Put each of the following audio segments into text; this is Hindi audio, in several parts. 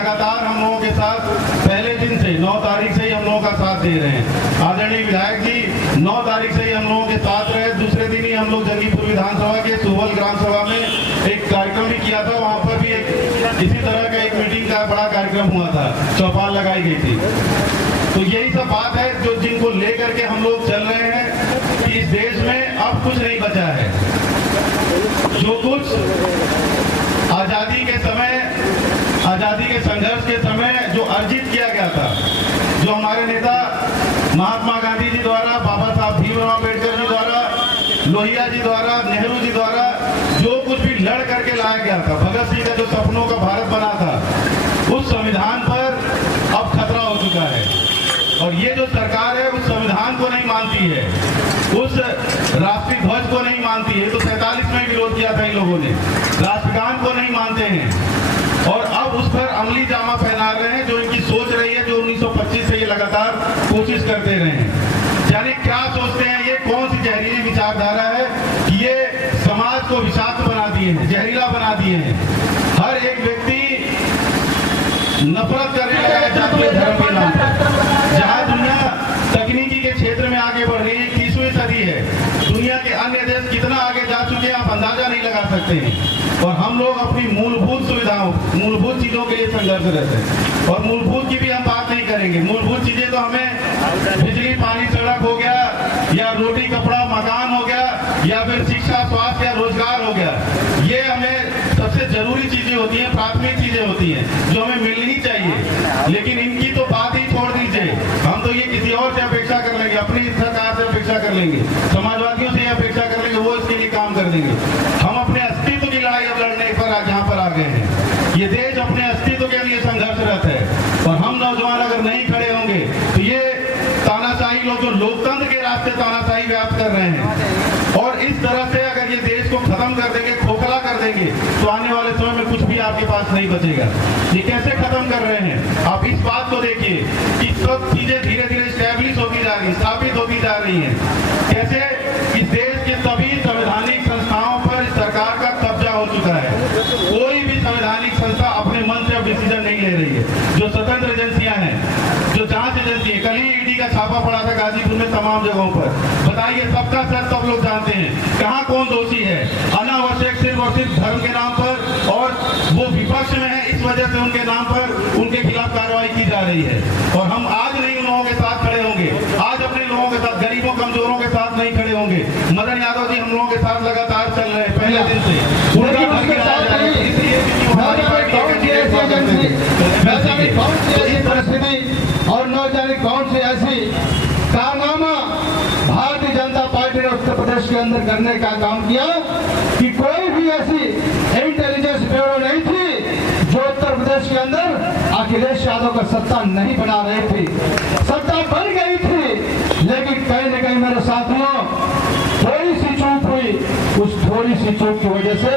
लगातार हम लोगों के साथ पहले दिन से 9 तारीख से ही हम लोगों का साथ दे रहे हैं। आदरणीय विधायक जी 9 तारीख से ही हम लोगों के साथ रहे। दूसरे दिन ही हम लोग जंगीपुर विधानसभा के सुवल ग्राम सभा में एक कार्यक्रम भी किया था। वहाँ पर भी इसी तरह का एक मीटिंग का बड़ा कार्यक्रम हुआ था, चौपाल लगाई गई थी। तो यही सब बात है जो जिनको लेकर के हम लोग चल रहे हैं कि इस देश में अब कुछ नहीं बचा है। जो कुछ आजादी के समय, आजादी के संघर्ष के समय जो अर्जित किया गया था, जो हमारे नेता महात्मा गांधी जी द्वारा, बाबा साहब भीमराव अम्बेडकर जी द्वारा, लोहिया जी द्वारा, नेहरू जी द्वारा जो कुछ भी लड़ करके लाया गया था, भगत सिंह का जो सपनों का भारत बना था, उस संविधान पर अब खतरा हो चुका है। और ये जो सरकार है उस संविधान को नहीं मानती है, उस राष्ट्रीय ध्वज को नहीं मानती है। तो 47 में विरोध किया था इन लोगों ने, राष्ट्रगान को नहीं मानते हैं और अब उस पर अमली जामा पहना रहे हैं। जो इनकी सोच रही है, जो 1925 से ये लगातार कोशिश करते रहे हैं। यानी क्या सोचते हैं ये, कौन सी जहरीली विचारधारा है कि ये समाज को विषाक्त बना दिए हैं, जहरीला बना दिए हैं। हर एक व्यक्ति नफरत करने लगा है जातीय धर्म के नाम पर। जहाँ दुनिया तकनीकी के क्षेत्र में आगे बढ़ रही है, 21वीं सदी है, दुनिया के अन्य देश कितना आगे जा चुके हैं आप अंदाजा नहीं लगा सकते हैं। और हम लोग अपनी मूलभूत सुविधाओं, मूलभूत चीजों के लिए संघर्ष रहते हैं। और मूलभूत की भी हम बात नहीं करेंगे। मूलभूत चीजें तो हमें बिजली, पानी, सड़क हो गया, या रोटी, कपड़ा, मकान हो गया, या फिर शिक्षा, स्वास्थ्य या रोजगार हो गया, ये हमें सबसे जरूरी चीजें होती हैं, प्राथमिक चीजें होती हैं जो हमें मिलनी चाहिए। लेकिन इनकी तो बात ही छोड़ दीजिए। हम तो ये किसी और से अपेक्षा कर लेंगे, अपनी सरकार से अपेक्षा कर लेंगे, समाजवादियों से अपेक्षा कर लेंगे, वो इसके लिए काम कर देंगे। हम अपने अस्तित्व की लड़ाई अब लड़ने पर जहाँ पर आ गए हैं। ये देश अपने अस्तित्व के लिए संघर्षरत है और हम नौजवान अगर नहीं खड़े होंगे तो ये तानाशाही लोग जो लोकतंत्र के रास्ते तानाशाही व्याप्त कर रहे हैं, और इस तरह से अगर ये देश को खत्म कर देंगे, खोखला कर देंगे, तो आने वाले समय में कुछ भी आपके पास नहीं बचेगा। ये कैसे खत्म कर रहे हैं आप इस बात को देखिए कि सब चीजें धीरे धीरे स्टैब्लिश होती जा रही, स्थापित होती जा रही है। कैसे इस देश के सभी संवैधानिक संस्थाओं पर सरकार का कब्जा हो चुका है। कोई भी संवैधानिक संस्था अपने मन से अब डिसीजन नहीं ले रही है। जो स्वतंत्र एजेंसियां हैं, जो जांच एजेंसी है, कल ही ईडी का छापा पड़ा था गाजीपुर में तमाम जगहों पर। बताइए सबका सच सब लोग जानते हैं कहाँ कौन दोषी है। अनावश्यक सिर्फ और सिर्फ धर्म के नाम पर, और वो विपक्ष में है इस वजह से उनके नाम पर उनके खिलाफ कार्रवाई की जा रही है। और हम आज नहीं उन लोगों के साथ खड़े होंगे, आज अपने लोगों के साथ, गरीबों कमजोरों के साथ नहीं खड़े होंगे। मदन यादव जी हम लोगों के साथ लगातार चल रहे हैं पहले दिन से। और न जाने कौन सी ऐसी कारनामा भारतीय जनता पार्टी ने उत्तर प्रदेश के अंदर करने का काम किया कि कोई भी ऐसी इंटेलिजेंस ब्यूरो नहीं थी जो उत्तर प्रदेश के अंदर अखिलेश यादव का सत्ता नहीं बना रही थी। सत्ता बन गई थी, लेकिन कहीं न कहीं मेरे साथियों थोड़ी सी चूक हुई। उस थोड़ी सी चूक की वजह से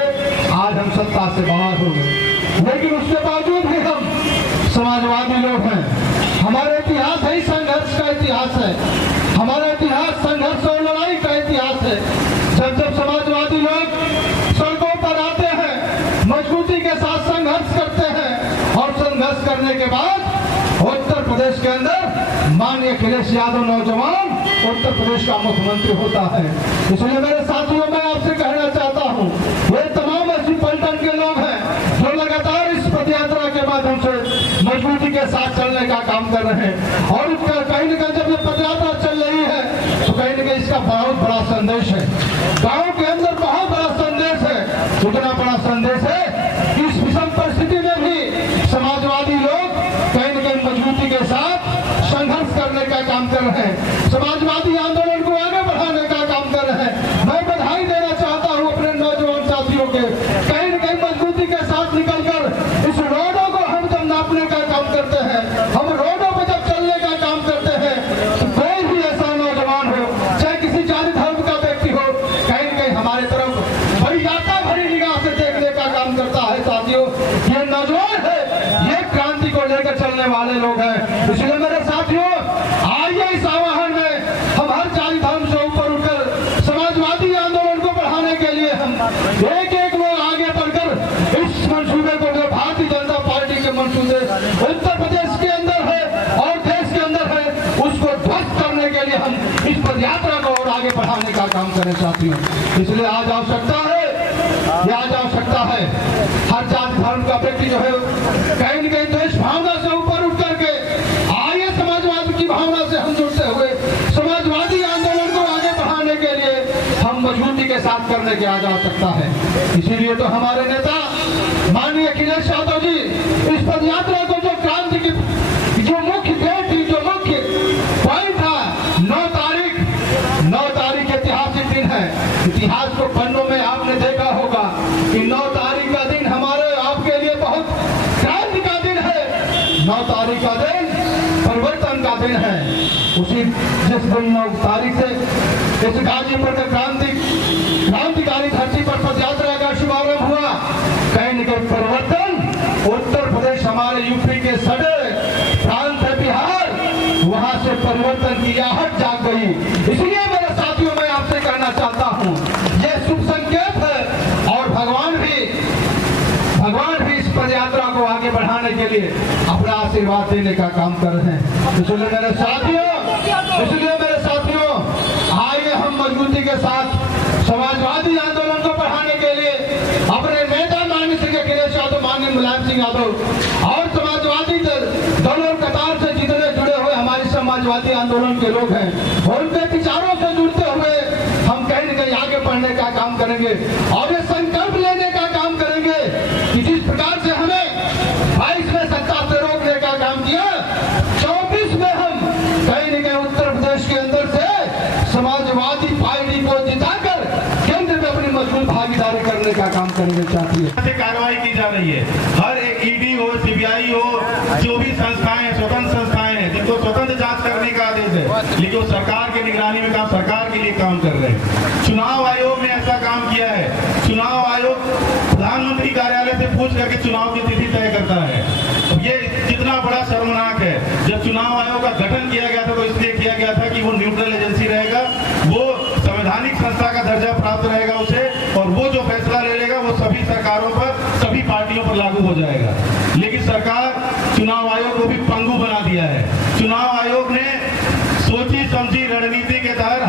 आज हम सत्ता से बाहर हो गए। लेकिन उसके बावजूद भी हम समाजवादी लोग हैं। हमारा इतिहास है संघर्ष का इतिहास है। हमारा इतिहास संघर्ष और लड़ाई का इतिहास है। जब जब समाजवादी लोग सड़कों पर आते हैं, मजबूती के साथ संघर्ष करते हैं, और संघर्ष करने के बाद उत्तर प्रदेश के अंदर माननीय अखिलेश यादव नौजवान उत्तर प्रदेश का मुख्यमंत्री होता है। इसलिए मेरे साथियों मैं आपसे कहना चाहता हूँ, ये तमाम ऐसी पलटन के लोग हैं जो लगातार इस पदयात्रा के माध्यम से मजबूती के साथ चलने का काम कर रहे हैं। और उसका कहीं न कहीं जब ये पदयात्रा चल रही है तो कहीं न कहीं इसका बहुत बड़ा संदेश है। गाँव के अंदर बहुत बड़ा संदेश है। इतना बड़ा संदेश है कि इस विषम परिस्थिति में भी समाजवादी लोग कहीं न कहीं मजबूती के साथ संघर्ष करने का काम कर रहे हैं, समाजवादी आंदोलन को आगे बढ़ाने का काम कर रहे हैं। मैं बधाई देना चाहता हूं अपने नौजवान साथियों के, कहीं न कहीं मजबूती के साथ निकलकर इस रोडों को हम जब नापने का काम करते हैं, हम रोडों पर जब चलने का काम करते हैं, तो कोई भी ऐसा नौजवान हो, चाहे किसी जाति धर्म का व्यक्ति हो, कहीं न कहीं हमारी तरफ बड़ी यात्रा भरी निगाह से देखने का काम करता है। साथियों ये नौजवान है, ये क्रांति को लेकर चलने वाले लोग हैं। इसलिए मेरे साथियों आइए इस आह्वान में हम हर जाति धर्म से ऊपर उठकर समाजवादी आंदोलन को बढ़ाने के लिए हम एक एक लोग आगे बढ़कर इस मंसूबे को जो भारतीय जनता पार्टी के मंसूबे उत्तर प्रदेश के अंदर है और देश के अंदर है, उसको ध्वस्त करने के लिए हम इस पद यात्रा को और आगे बढ़ाने का काम करें साथियों। इसलिए आज आवश्यकता है, आज आवश्यकता है हर जाति धर्म का व्यक्ति जो है कहीं न कहीं देश भावना से ऊपर उठ करके आर्य समाजवाद की भावना से हम जुड़ते हुए समाजवादी आंदोलन को आगे बढ़ाने के लिए हम मजबूती के साथ करने की आज आवश्यकता है। इसीलिए तो हमारे नेता माननीय अखिलेश यादव जी इस पद यात्रा को जो क्रांति की जो मुख्य डेट थी, जो मुख्य पॉइंट था 9 तारीख ऐतिहासिक दिन है। इतिहास को पन्नों में आपने देखा होगा कि 9 तारीख का दिन हमारे आपके लिए बहुत क्रांति का दिन है। 9 तारीख का दिन परिवर्तन का दिन है। उसी जिस दिन 9 तारीख से इस गाजीपुर के क्रांतिकारी धरती पर पदयात्रा का शुभारंभ हुआ। कहीं न कहीं परिवर्तन उत्तर प्रदेश हमारे यूपी के सड़े प्रांत है बिहार, वहां से परिवर्तन की आहट जाग गई। इसलिए मेरे साथियों मैं आपसे कहना चाहता हूं, यह शुभ संकेत है और भगवान भी इस पद यात्रा को आगे बढ़ाने के लिए अपना आशीर्वाद देने का काम कर रहे हैं। इसलिए मेरे साथियों आइए हम मजबूती के साथ समाजवादी आंदोलन को बढ़ाने के लिए अपने नेता माननीय श्री अखिलेश यादव, माननीय मुलायम सिंह यादव और समाजवादी दलों कतार से जितने जुड़े हुए हमारे समाजवादी आंदोलन के लोग हैं, उनके विचारों से जुड़ते हुए हम कहीं न कहीं आगे बढ़ने का काम करेंगे और ये संकल्प लेने का काम करेंगे कि जिस प्रकार से हमें 22 में सत्ता से रोकने का काम किया, 24 में हम कहीं न कहीं उत्तर प्रदेश के अंदर से समाजवादी पार्टी को जिताकर केंद्र में अपनी मजबूत भागीदारी करने का काम करेंगे। चाहिए कार्रवाई की जा रही है, हर एक ईडी हो, सीबीआई हो, जो भी संस्थाएं स्वतंत्र संस्थाएं हैं जिनको स्वतंत्र जांच करने का आदेश है, लेकिन वो सरकार की निगरानी में काम, सरकार के लिए काम कर रहे हैं। चुनाव आयोग ने ऐसा काम किया है, चुनाव आयोग प्रधानमंत्री कार्यालय से पूछ करके चुनाव की तिथि तय करता है। ये कितना बड़ा शर्मनाक है। जब चुनाव आयोग का गठन किया गया था तो इसलिए किया गया था कि वो न्यूट्रल एजेंसी रहेगा, वो संवैधानिक संस्था का दर्जा प्राप्त रहेगा उसे, और वो जो फैसला ले लेगा वो सभी सरकारों पर, सभी पार्टियों पर लागू हो जाएगा। लेकिन सरकार चुनाव आयोग को भी पंगु बना दिया है। चुनाव आयोग ने सोची समझी रणनीति के तहत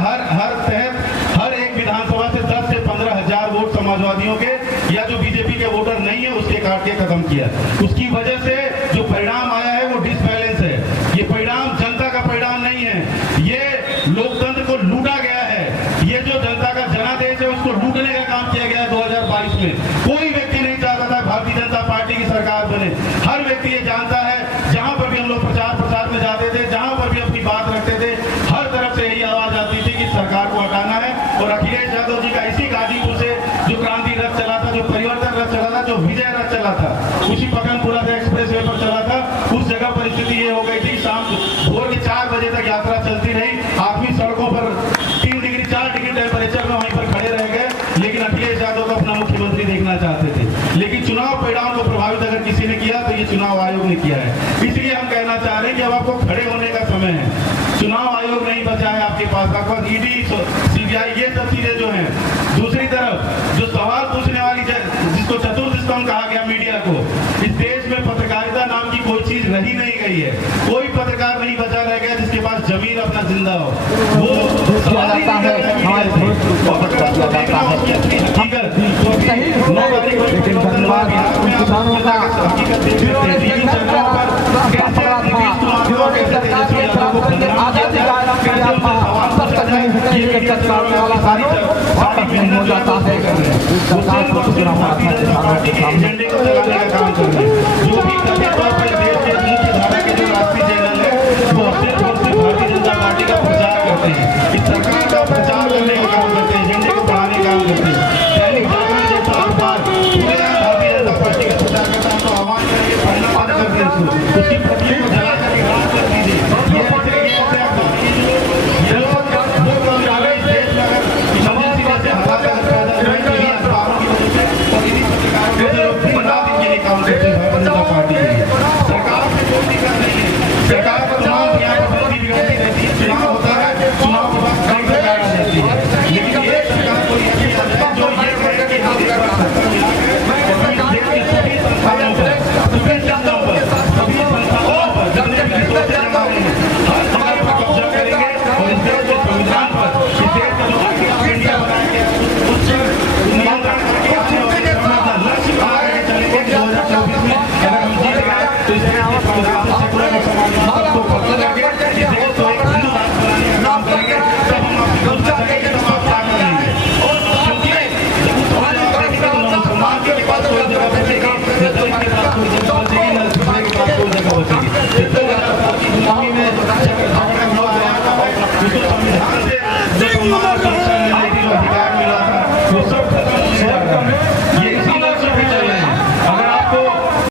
हर एक विधानसभा से 10 से 15 हजार वोट समाजवादियों के या जो बीजेपी के वोटर नहीं है उसके काट के खत्म किया। उसकी वजह से जो परिणाम आया है वो डिसबैलेंस है। ये परिणाम जनता का परिणाम नहीं है, ये लोकतंत्र को लूटा गया है। ये जो जनता का जनादेश है उसको लूटने का काम किया गया है 2022 में। कोई व्यक्ति नहीं चाहता था भारतीय जनता पार्टी की सरकार बने। हर व्यक्ति ये जानता है, जहां पर भी हम लोग प्रचार में जाते थे, जहां पर भी अपनी बात रखते थे, हर तरफ से यही आवाज आती थी कि सरकार को हटाना है। और अखिलेश यादव जी का इसी गाजीपुर से जो क्रांति रथ चला था, जो परिवर्तन रथ चला था, जो विजय रथ चला था, उसी पकनपुरा से एक्सप्रेस वे पर चला था। उस जगह परिस्थिति ये हो गई थी, शाम भोर के 4 बजे तक यात्रा चलती रही। आदमी सड़कों पर 3 डिग्री 4 डिग्री टेम्परेचर में वहीं पर खड़े रह गए, लेकिन अखिलेश यादव को अपना मुख्यमंत्री देखना चाहते थे। लेकिन चुनाव परिणाम को प्रभावित अगर किसी ने किया तो ये चुनाव आयोग ने किया है। इसलिए हम कहना चाह रहे हैं कि अब आपको खड़े होने का समय है। चुनाव आयोग नहीं बचा है आपके पास, आपका ईडी, सीबीआई, ये सब चीजें जो हैं। दूसरी तरफ जो सवाल पूछने वाली, जिसको चतुर्थ स्तंभ कहा गया मीडिया को, इस देश में पत्रकारिता नाम की कोई चीज रही नहीं गई है। कोई पत्रकार नहीं बचा रह गया जिसके पास जमीन अपना जिंदा हो। वो सवाल ही नहीं करता मीडिया से। और अगर आपको देखना हो उसकी अपनी हकीकत, तो अभी 9 तारीख को परिवर्तन हुआ बिहार में, आप हकीकत देख सकते हैं। टीवी चैनलों पर कैसे नीतीश कुमार को, कैसे तेजस्वी यादव को बदनाम किया जाए, कैसे उनसे सवाल पूछा जाए, ये मीडिया चैनलों वाला सारी मेहनत जो है वो कर रहे हैं। वो सिर्फ और सिर्फ भारतीय जनता पार्टी के एजेंडे को चलाने का काम कर रहे हैं। जो भी कथित तौर पर देश के मुख्य धारा के जो राष्ट्रीय चैनल है वो सिर्फ और सिर्फ भारतीय जनता पार्टी का प्रचार करते हैं, इस सरकार का प्रचार करने का काम करते हैं, एजेंडे को बढ़ाने का काम करते हैं। दैनिक जागरण जैसा अखबार पूरे भारतीय जनता पार्टी का प्रचार करता है, तो आह्वान करेंगे पढ़ना बंद कर दें उसको, उसकी प्रतियों को जला करके राज कर दीजिए। ये ऐसे अखबार की ये लोग वो काम जा रहे हैं देश में। अगर इमरजेंसी जैसे हालात अगर पैदा हुए तो इन्हीं अखबारों की वजह से और इन्हीं पत्रकारों की वजह से दिन रात इनके लिए काम करते हैं भारतीय जनता पार्टी के लिए। सरकार से कोई दिक्कत नहीं है, सरकार को